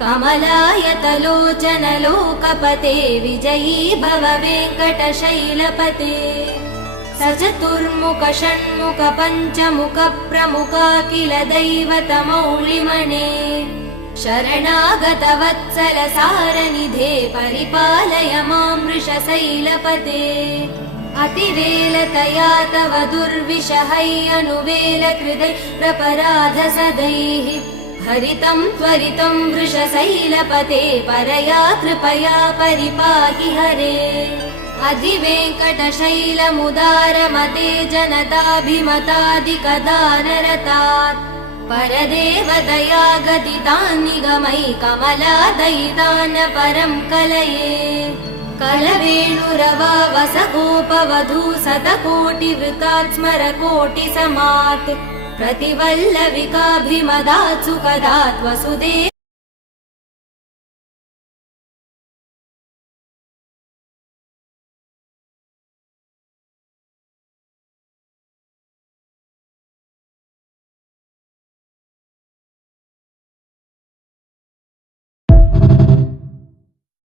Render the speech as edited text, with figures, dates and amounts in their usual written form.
कमलायतलोचनलोकपते विजयी भव वेङ्कटशैलपते सचतुर्मुख षण्मुख पञ्चमुख प्रमुखाखिल दैवतमौलिमणे शरणागतवत्सल सारनिधे परिपालय मां वृषशैलपते अतिवेलतया तव दुर्विषहै अनुवेलकृदै प्रपराधसदैः हरितं त्वरितं वृषशैलपते परया कृपया परिपाहि हरे अधिवेङ्कटशैलमुदारमते जनताभिमतादिकदानरतात् परदेवदया गदितान् निगमै कमलादयितान् परं कलये कलवेणुरवावसगोपवधू शतकोटिवृतात् स्मरकोटिसमात् प्रतिवल्लविकाभिमदात् सुखदात् वसुदेव